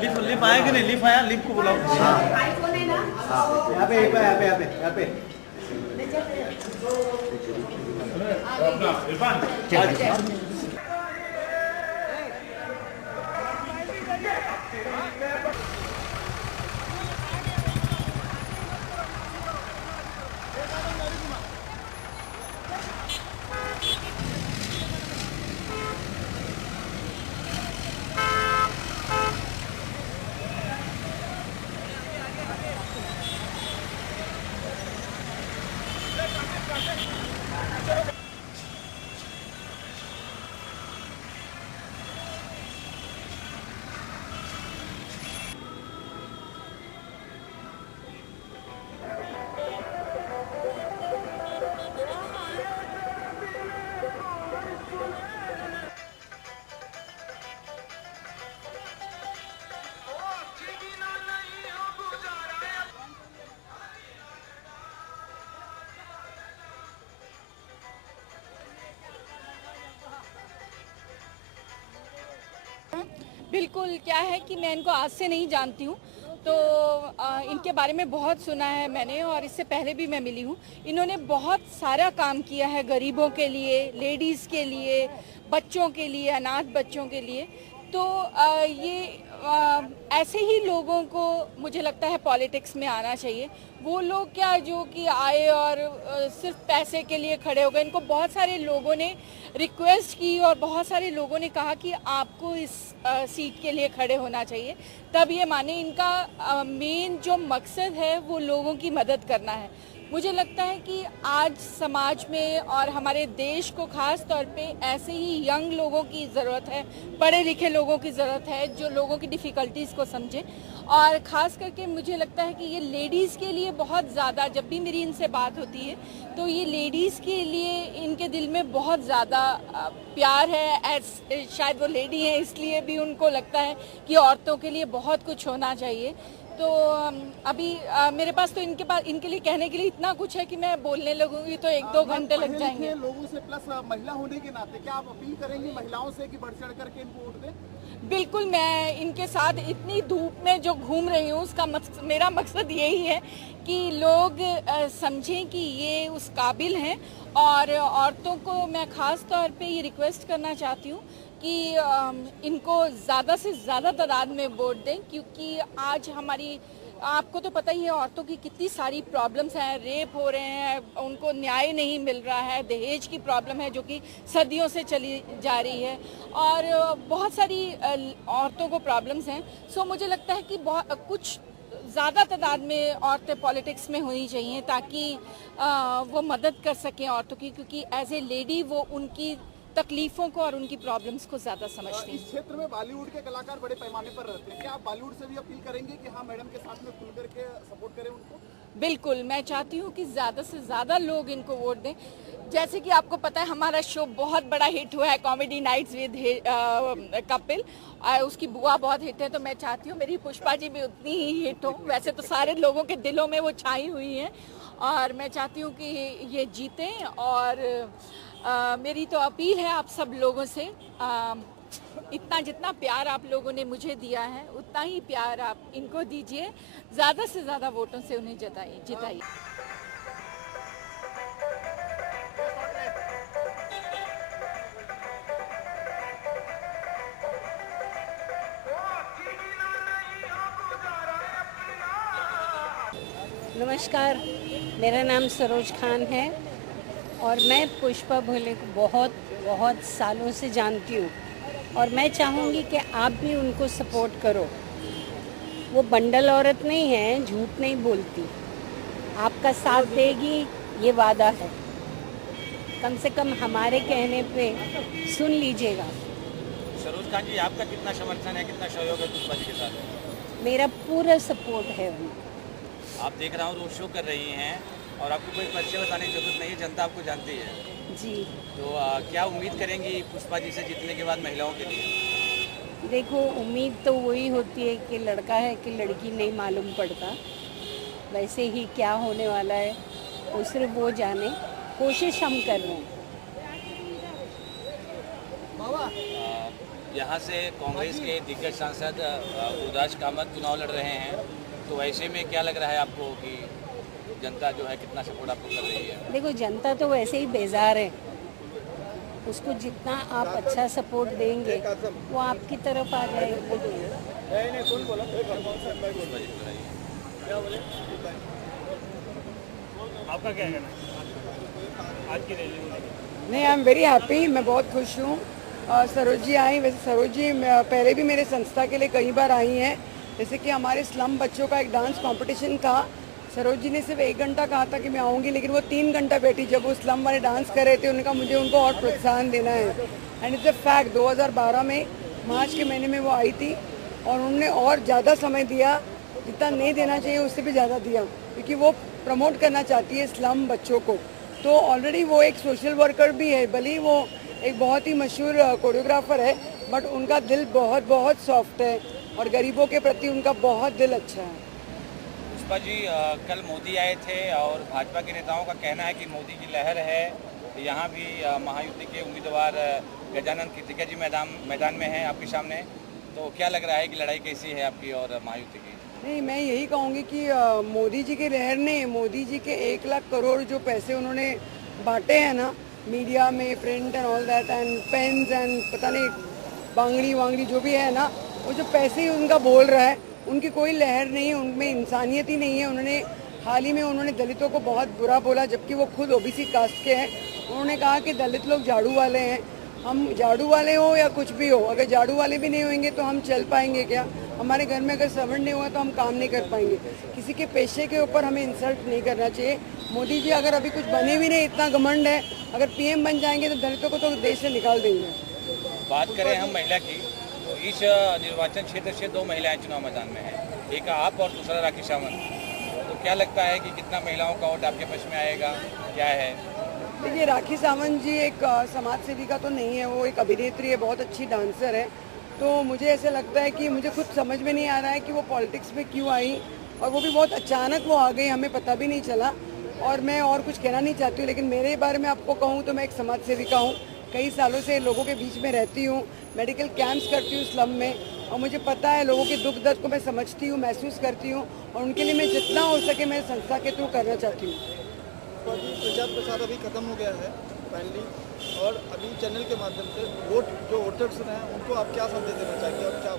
Lift lift आया कि नहीं? लिफ्ट आया, लिफ्ट को बुलाओ। आईफोन है ना? यहाँ पे यहाँ पे बिल्कुल, क्या है कि मैं इनको आज से नहीं जानती हूँ, तो इनके बारे में बहुत सुना है मैंने और इससे पहले भी मैं मिली हूँ। इन्होंने बहुत सारा काम किया है गरीबों के लिए, लेडीज़ के लिए, बच्चों के लिए, अनाथ बच्चों के लिए। तो ऐसे ही लोगों को मुझे लगता है पॉलिटिक्स में आना चाहिए। वो लोग क्या जो कि आए और सिर्फ पैसे के लिए खड़े हो गए। इनको बहुत सारे लोगों ने रिक्वेस्ट की और बहुत सारे लोगों ने कहा कि आपको इस सीट के लिए खड़े होना चाहिए, तब ये माने। इनका मेन जो मकसद है वो लोगों की मदद करना है। मुझे लगता है कि आज समाज में और हमारे देश को खास तौर पे ऐसे ही यंग लोगों की ज़रूरत है, पढ़े लिखे लोगों की ज़रूरत है, जो लोगों की डिफ़िकल्टीज़ को समझें। और ख़ास करके मुझे लगता है कि ये लेडीज़ के लिए बहुत ज़्यादा, जब भी मेरी इनसे बात होती है तो ये लेडीज़ के लिए इनके दिल में बहुत ज़्यादा प्यार है। शायद वो लेडी हैं इसलिए भी उनको लगता है कि औरतों के लिए बहुत कुछ होना चाहिए। तो अभी मेरे पास तो इनके लिए कहने के लिए इतना कुछ है कि मैं बोलने लगूंगी तो 1-2 घंटे लग जाएंगे। लोगों से प्लस महिला होने के नाते क्या आप अपील करेंगी महिलाओं से कि बढ़ चढ़ करके इनको वोट दें? बिल्कुल, मैं इनके साथ इतनी धूप में जो घूम रही हूँ उसका मेरा मकसद यही है कि लोग समझें कि ये उस काबिल हैं। और औरतों को मैं ख़ास तौर पे ये रिक्वेस्ट करना चाहती हूँ कि इनको ज़्यादा से ज़्यादा तादाद में वोट दें, क्योंकि आज हमारी, आपको तो पता ही है, औरतों की कितनी सारी प्रॉब्लम्स हैं। रेप हो रहे हैं, उनको न्याय नहीं मिल रहा है, दहेज की प्रॉब्लम है जो कि सदियों से चली जा रही है, और बहुत सारी औरतों को प्रॉब्लम्स हैं। सो मुझे लगता है कि कुछ ज़्यादा तादाद में औरतें पॉलिटिक्स में होनी चाहिए ताकि वो मदद कर सकें औरतों की, क्योंकि एज ए लेडी वो उनकी तकलीफ़ों को और उनकी प्रॉब्लम्स को ज़्यादा समझती हैं। इस क्षेत्र में बॉलीवुड के कलाकार बड़े पैमाने पर रहते हैं, क्या आप बॉलीवुड से भी अपील करेंगे कि हाँ मैडम के साथ में खुल करके सपोर्ट करें उनको? बिल्कुल, मैं चाहती हूँ कि ज़्यादा से ज़्यादा लोग इनको वोट दें। जैसे कि आपको पता है हमारा शो बहुत बड़ा हिट हुआ है, कॉमेडी नाइट्स विद कपिल, उसकी बुआ बहुत हिट है। तो मैं चाहती हूँ मेरी पुष्पा जी भी उतनी ही हिट हो। वैसे तो सारे लोगों के दिलों में वो छाई हुई हैं और मैं चाहती हूँ कि ये जीतें। और मेरी तो अपील है आप सब लोगों से, इतना जितना प्यार आप लोगों ने मुझे दिया है उतना ही प्यार आप इनको दीजिए, ज़्यादा से ज़्यादा वोटों से उन्हें जिताइए। नमस्कार, मेरा नाम सरोज खान है और मैं पुष्पा भोले को बहुत बहुत सालों से जानती हूँ और मैं चाहूँगी कि आप भी उनको सपोर्ट करो। वो बंडल औरत नहीं है, झूठ नहीं बोलती, आपका साथ देगी ये वादा है। कम से कम हमारे कहने पे सुन लीजिएगा। सरोज खान जी, आपका कितना समर्थन है, कितना सहयोग है पुष्पा जी के साथ? मेरा पूरा सपोर्ट है उनको। आप देख रहा हूँ रोड शो कर रही हैं और आपको कोई परिचय बताने की जरूरत नहीं है, जनता आपको जानती है जी। तो क्या उम्मीद करेंगी पुष्पा जी से जीतने के बाद महिलाओं के लिए? देखो, उम्मीद तो वही होती है कि लड़का है कि लड़की नहीं मालूम पड़ता। वैसे ही क्या होने वाला है वो सिर्फ वो जाने, कोशिश हम कर रहे हैं। यहाँ से कांग्रेस के दिग्गज सांसद गुरदास कामत चुनाव लड़ रहे हैं, तो ऐसे में क्या लग रहा है आपको कि जनता जो है कितना सपोर्ट आपको कर रही है? देखो, जनता तो वैसे ही बेजार है, उसको जितना आप अच्छा सपोर्ट देंगे वो आपकी तरफ आ जाएगी। आपका क्या कहना है आज की रैली में? नहीं, आई एम वेरी हैप्पी, मैं बहुत खुश हूँ। सरोज जी आई, वैसे सरोज जी पहले भी मेरे संस्था के लिए कई बार आई हैं। जैसे कि हमारे स्लम बच्चों का एक डांस कंपटीशन था, सरोज जी ने सिर्फ 1 घंटा कहा था कि मैं आऊँगी, लेकिन वो 3 घंटा बैठी। जब वो स्लम वाले डांस कर रहे थे, उन्होंने कहा मुझे उनको और प्रोत्साहन देना है। एंड इट्स अ फैक्ट, 2012 में मार्च के महीने में वो आई थी और उन्होंने और ज़्यादा समय दिया, जितना नहीं देना चाहिए उससे भी ज़्यादा दिया, क्योंकि वो प्रमोट करना चाहती है स्लम बच्चों को। तो ऑलरेडी वो एक सोशल वर्कर भी है, भले ही वो एक बहुत ही मशहूर कोरियोग्राफर है, बट उनका दिल बहुत बहुत सॉफ्ट है और गरीबों के प्रति उनका बहुत दिल अच्छा है। पुष्पा जी, कल मोदी आए थे और भाजपा के नेताओं का कहना है कि मोदी की लहर है। यहाँ भी महायुति के उम्मीदवार गजानन कीर्तिका जी मैदान में हैं आपके सामने, तो क्या लग रहा है कि लड़ाई कैसी है आपकी और महायुति की? नहीं, मैं यही कहूँगी कि मोदी जी के लहर ने, मोदी जी के 1 लाख करोड़ जो पैसे उन्होंने बांटे हैं ना मीडिया में, print and all that and pains and पता नहीं बांगड़ी वांगड़ी जो भी है ना, वो जो पैसे ही उनका बोल रहा है, उनकी कोई लहर नहीं है, उनमें इंसानियत ही नहीं है। उन्होंने हाल ही में उन्होंने दलितों को बहुत बुरा बोला, जबकि वो खुद ओबीसी कास्ट के हैं। उन्होंने कहा कि दलित लोग झाड़ू वाले हैं। हम झाड़ू वाले हो या कुछ भी हो, अगर झाड़ू वाले भी नहीं होंगे तो हम चल पाएंगे क्या? हमारे घर में अगर सर्वेंट नहीं हुआ तो हम काम नहीं कर पाएंगे। किसी के पेशे के ऊपर हमें इंसल्ट नहीं करना चाहिए। मोदी जी अगर अभी कुछ बने भी नहीं, इतना घमंड है, अगर पीएम बन जाएंगे तो दलितों को तो देश से निकाल देंगे। बात करें हम महिला की, तो इस निर्वाचन क्षेत्र से 2 महिलाएं चुनाव मैदान में हैं, एक आप और दूसरा राखी सावंत। तो क्या लगता है कि कितना महिलाओं का वोट आपके पक्ष में आएगा, क्या है? देखिए, राखी सावंत जी एक समाज सेविका तो नहीं है, वो एक अभिनेत्री है, बहुत अच्छी डांसर है। तो मुझे ऐसा लगता है कि मुझे खुद समझ में नहीं आ रहा है कि वो पॉलिटिक्स में क्यों आई, और वो भी बहुत अचानक वो आ गई, हमें पता भी नहीं चला। और मैं और कुछ कहना नहीं चाहती हूँ, लेकिन मेरे बारे में आपको कहूँ तो मैं एक समाज सेविका हूँ, कई सालों से लोगों के बीच में रहती हूँ, मेडिकल कैंप्स करती हूँ स्लम में, और मुझे पता है लोगों के दुख दर्द को मैं समझती हूँ, महसूस करती हूँ, और उनके लिए मैं जितना हो सके मैं संस्था के थ्रू करना चाहती हूँ। प्रचार प्रसार अभी खत्म हो गया है फाइनली, और अभी चैनल के माध्यम से जो वोटर्स हैं उनको आप क्या संदेश देना चाहेंगे और क्या?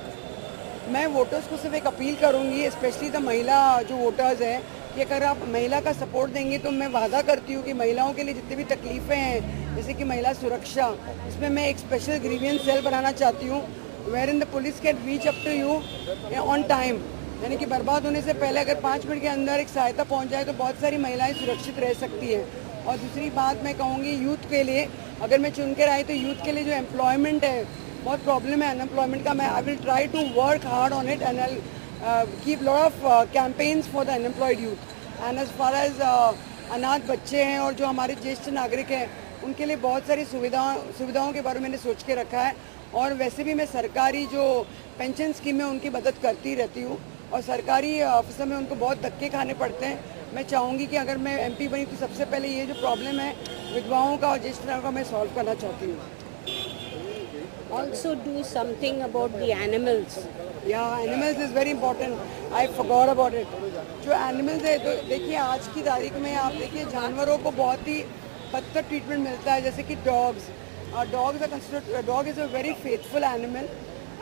मैं वोटर्स को सिर्फ एक अपील करूंगी, स्पेशली द महिला जो वोटर्स हैं, कि अगर आप महिला का सपोर्ट देंगे तो मैं वादा करती हूँ कि महिलाओं के लिए जितनी भी तकलीफ़ें हैं, जैसे कि महिला सुरक्षा, इसमें मैं एक स्पेशल ग्रीवियंस सेल बनाना चाहती हूँ, where in the police can reach up to you on time. यानी कि बर्बाद होने से पहले अगर 5 मिनट के अंदर एक सहायता पहुँच जाए तो बहुत सारी महिलाएँ सुरक्षित रह सकती हैं। और दूसरी बात मैं कहूँगी, यूथ के लिए अगर मैं चुन कर आई तो यूथ के लिए जो एम्प्लॉयमेंट है, बहुत प्रॉब्लम है अनएम्प्लॉयमेंट का, मैं I will try to work hard on it and I keep lot of campaigns for the unemployed youth. And as far as अनाथ बच्चे हैं और जो हमारे ज्येष्ठ नागरिक हैं, उनके लिए बहुत सारी सुविधाओं के बारे में मैंने सोच के रखा है। और वैसे भी मैं सरकारी जो पेंशन स्कीम है उनकी मदद करती रहती हूँ, और सरकारी ऑफिसर में उनको बहुत धक्के खाने पड़ते हैं। मैं चाहूँगी कि अगर मैं एमपी बनी तो सबसे पहले ये जो प्रॉब्लम है विधवाओं का और ज्येष्ठ नागरिकों का मैं सॉल्व करना चाहती हूँ। Also do something about the animals. Yeah, animals is very important. I forgot about it. जो एनिमल्स है, तो देखिए आज की तारीख में आप देखिए जानवरों को बहुत ही बदतर ट्रीटमेंट मिलता है, जैसे कि dogs dog is a very faithful animal.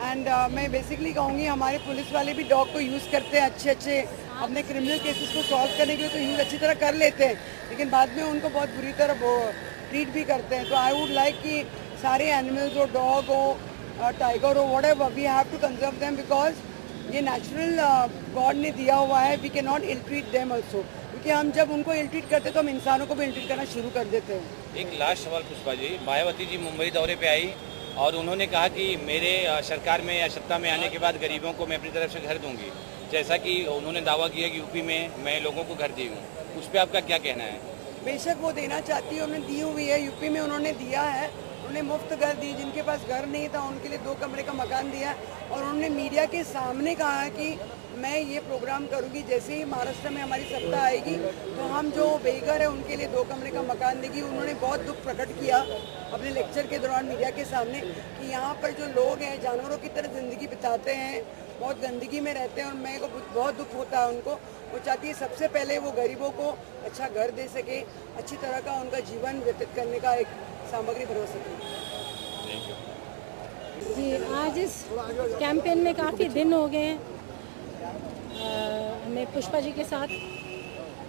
And मैं बेसिकली कहूँगी हमारे पुलिस वाले भी डॉग को यूज़ करते हैं, अच्छे अपने क्रिमिनल केसेस को सॉल्व करने के लिए तो यूज़ अच्छी तरह कर लेते हैं, लेकिन बाद में उनको बहुत बुरी तरह ट्रीट भी करते हैं। तो आई वुड लाइक कि सारे एनिमल्स हो, डॉग हो, टाइगर हो, whatever, we have to conserve them, because ये नेचुरल गॉड ने दिया हुआ है। We can not ill treat them also, क्योंकि हम जब उनको इल ट्रीट करते तो हम इंसानों को भी इल ट्रीट करना शुरू कर देते हैं। एक लास्ट सवाल पुष्पा जी, मायावती जी मुंबई दौरे पे आई और उन्होंने कहा कि मेरे सरकार में या सत्ता में आने के बाद गरीबों को मैं अपनी तरफ से घर दूंगी, जैसा कि उन्होंने दावा किया कि यूपी में मैं लोगों को घर दी हूँ, उस पर आपका क्या कहना है? बेशक वो देना चाहती है, उन्होंने दी हुई है, यूपी में उन्होंने दिया है, उन्होंने मुफ्त घर दी, जिनके पास घर नहीं था उनके लिए 2 कमरे का मकान दिया, और उन्होंने मीडिया के सामने कहा कि मैं ये प्रोग्राम करूँगी जैसे ही महाराष्ट्र में हमारी सत्ता आएगी तो हम जो बेघर है उनके लिए 2 कमरे का मकान देगी। उन्होंने बहुत दुख प्रकट किया अपने लेक्चर के दौरान मीडिया के सामने कि यहाँ पर जो लोग हैं जानवरों की तरह ज़िंदगी बिताते हैं, बहुत गंदगी में रहते हैं और मेरे को बहुत दुख होता है उनको। वो चाहती है सबसे पहले वो गरीबों को अच्छा घर दे सके, अच्छी तरह का उनका जीवन व्यतीत करने का एक सामग्री बना सके। जी, आज इस कैंपेन में काफ़ी दिन हो गए हैं। मैं पुष्पा जी के साथ,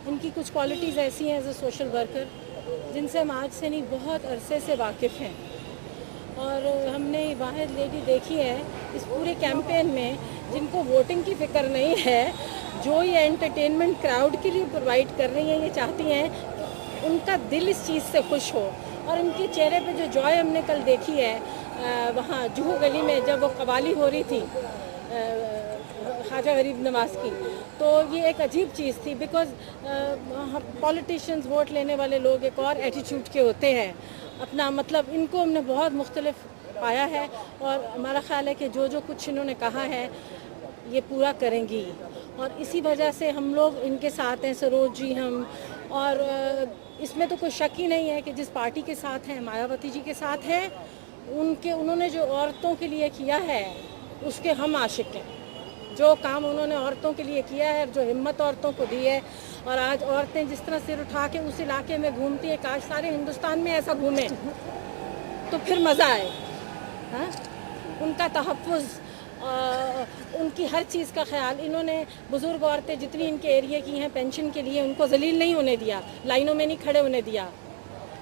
इनकी कुछ क्वालिटीज़ ऐसी हैं एज अ सोशल वर्कर जिनसे हम आज से नहीं बहुत अरसे से वाकिफ़ हैं। और हमने वाहिद लेडी देखी है इस पूरे कैंपेन में जिनको वोटिंग की फ़िक्र नहीं है, जो ये एंटरटेनमेंट क्राउड के लिए प्रोवाइड कर रही हैं। ये चाहती हैं कि उनका दिल इस चीज़ से खुश हो। और उनके चेहरे पे जो जॉय हमने कल देखी है वहाँ जुहू गली में जब वो कवाली हो रही थी ख्वाजा गरीब नवाज की, तो ये एक अजीब चीज़ थी। बिकॉज पॉलिटिशियंस, वोट लेने वाले लोग एक और एटीट्यूड के होते हैं अपना, मतलब इनको हमने बहुत मुख्तलिफ पाया है। और हमारा ख्याल है कि जो जो कुछ इन्होंने कहा है ये पूरा करेंगी और इसी वजह से हम लोग इनके साथ हैं, सरोज जी हम। और इसमें तो कोई शक ही नहीं है कि जिस पार्टी के साथ हैं, मायावती जी के साथ हैं, उन्होंने जो औरतों के लिए किया है उसके हम आशिक हैं। जो काम उन्होंने औरतों के लिए किया है, जो हिम्मत औरतों को दी है, और आज औरतें जिस तरह सिर उठा के उस इलाके में घूमती है, काश सारे हिंदुस्तान में ऐसा घूमें तो फिर मज़ा आए। हाँ, उनका तहफ़्फ़ुज़, उनकी हर चीज़ का ख्याल। इन्होंने बुज़ुर्ग औरतें जितनी इनके एरिया की हैं पेंशन के लिए, उनको जलील नहीं होने दिया, लाइनों में नहीं खड़े होने दिया।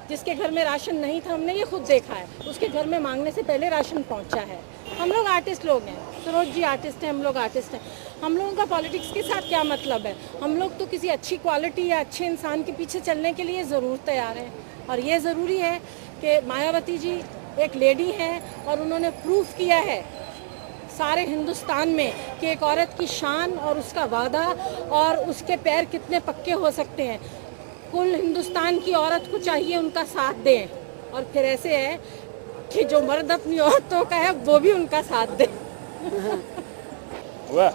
जिसके घर में राशन नहीं था हमने ये खुद देखा है, उसके घर में मांगने से पहले राशन पहुंचा है। हम लोग आर्टिस्ट लोग हैं, सरोज जी आर्टिस्ट हैं, हम लोग आर्टिस्ट हैं। हम लोगों का पॉलिटिक्स के साथ क्या मतलब है? हम लोग तो किसी अच्छी क्वालिटी या अच्छे इंसान के पीछे चलने के लिए ज़रूर तैयार हैं। और ये ज़रूरी है कि मायावती जी एक लेडी हैं और उन्होंने प्रूफ किया है सारे हिंदुस्तान में कि एक औरत की शान और उसका वादा और उसके पैर कितने पक्के हो सकते हैं। कुल हिंदुस्तान की औरत को चाहिए उनका साथ दें, और फिर ऐसे है कि जो मर्द अपनी औरतों का है वो भी उनका साथ दें। वाह।